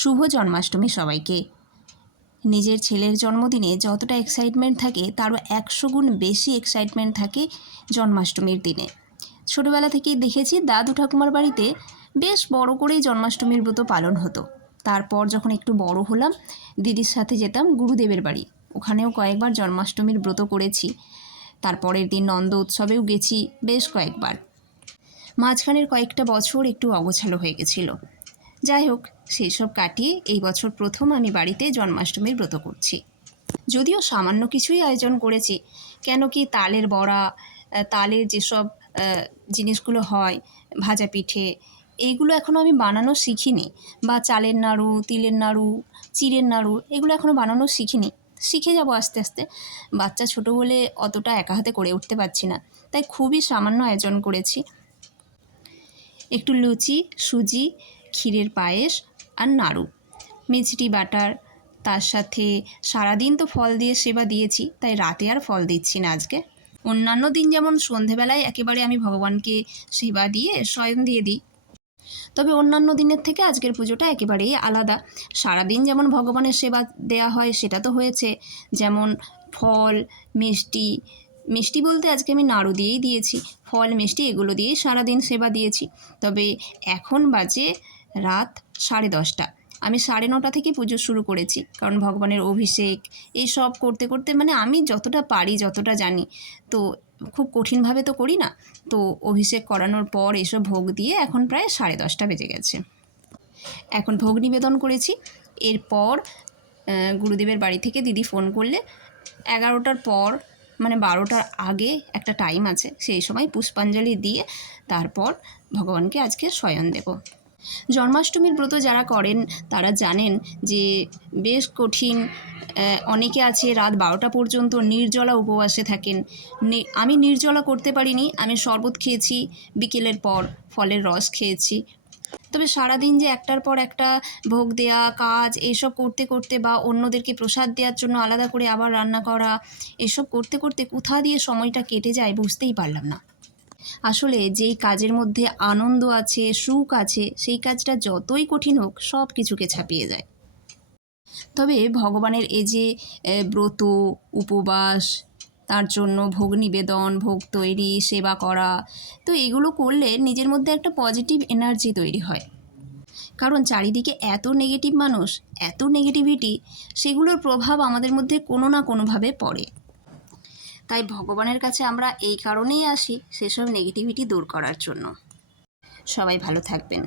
শুভ জন্মাষ্টমী সবাইকে। নিজের ছেলের জন্মদিনে যতটা এক্সাইটমেন্ট থাকে তারও 100 গুণ বেশি এক্সাইটমেন্ট থাকে জন্মাষ্টমীর দিনে। ছোটোবেলা থেকেই দেখেছি দাদু ঠাকুমার বাড়িতে বেশ বড় করেই জন্মাষ্টমীর ব্রত পালন হতো। তারপর যখন একটু বড় হলাম দিদির সাথে যেতাম গুরুদেবের বাড়ি, ওখানেও কয়েকবার জন্মাষ্টমীর ব্রত করেছি। তারপরের দিন নন্দ উৎসবেও গেছি বেশ কয়েকবার। মাঝখানের কয়েকটা বছর একটু অগোছালো হয়ে গেছিলো। যাই হোক, সেই সব কাটিয়ে এই বছর প্রথম আমি বাড়িতে জন্মাষ্টমীর ব্রত করছি। যদিও সামান্য কিছুই আয়োজন করেছি, কেন কি তালের বড়া, তালের যেসব জিনিসগুলো হয়, ভাজা পিঠে, এইগুলো এখনও আমি বানানো শিখিনি, বা চালের নাড়ু, তিলের নাড়ু, চিড়ের নাড়ু, এগুলো এখনও বানানো শিখিনি। শিখে যাব আস্তে আস্তে। বাচ্চা ছোটো বলে অতটা একা হাতে করে উঠতে পারছি না, তাই খুবই সামান্য আয়োজন করেছি। একটু লুচি, সুজি, ক্ষীরের পায়েস আর নাড়ু, মিষ্টি বাটার, তার সাথে সারাদিন তো ফল দিয়ে সেবা দিয়েছি, তাই রাতে আর ফল দিচ্ছি না আজকে। অন্যান্য দিন যেমন সন্ধেবেলায় একেবারে আমি ভগবানকে সেবা দিয়ে শয়ন দিয়ে দিই, তবে অন্যান্য দিনের থেকে আজকের পুজোটা একেবারেই আলাদা। সারাদিন যেমন ভগবানের সেবা দেয়া হয় সেটা তো হয়েছে, যেমন ফল, মিষ্টি বলতে আজকে আমি নাড়ু দিয়েই দিয়েছি, ফল মিষ্টি এগুলো দিয়েই সারাদিন সেবা দিয়েছি। তবে এখন বাজে রাত 10:30। আমি 9:30 থেকে পুজো শুরু করেছি, কারণ ভগবানের অভিষেক এইসব করতে করতে মানে আমি যতটা পারি, যতটা জানি, তো খুব কঠিনভাবে তো করি না। তো অভিষেক করানোর পর এসব ভোগ দিয়ে এখন প্রায় 10:30 বেজে গেছে। এখন ভোগ নিবেদন করেছি। এরপর গুরুদেবের বাড়ি থেকে দিদি ফোন করলে 11টার পর, মানে 12টার আগে একটা টাইম আছে, সেই সময় পুষ্পাঞ্জলি দিয়ে তারপর ভগবানকে আজকে শয়ন দেব। জন্মাষ্টমীর ব্রত যারা করেন তারা জানেন যে বেশ কঠিন। অনেকে আছে রাত 12টা পর্যন্ত নির্জলা উপবাসে থাকেন। আমি নির্জলা করতে পারিনি, আমি শরবত খেয়েছি, বিকেলের পর ফলের রস খেয়েছি। তবে সারাদিন যে একটার পর একটা ভোগ দেয়া, কাজ এইসব করতে করতে, বা অন্যদেরকে প্রসাদ দেওয়ার জন্য আলাদা করে আবার রান্না করা, এসব করতে করতে কোথা দিয়ে সময়টা কেটে যায় বুঝতেই পারলাম না। আসলে যেই কাজের মধ্যে আনন্দ আছে, সুখ আছে, সেই কাজটা যতই কঠিন হোক সব কিছুকে ছাপিয়ে যায়। তবে ভগবানের এই যে ব্রত, উপবাস, তার জন্য ভোগ নিবেদন, ভোগ তৈরি, সেবা করা, তো এগুলো করলে নিজের মধ্যে একটা পজিটিভ এনার্জি তৈরি হয়। কারণ চারিদিকে এত নেগেটিভ মানুষ, এত নেগেটিভিটি, সেগুলোর প্রভাব আমাদের মধ্যে কোনো না কোনোভাবে পড়ে। তাই ভগবানের কাছে আমরা এই কারণেই আসি সেসব নেগেটিভিটি দূর করার জন্য। সবাই ভালো থাকবেন।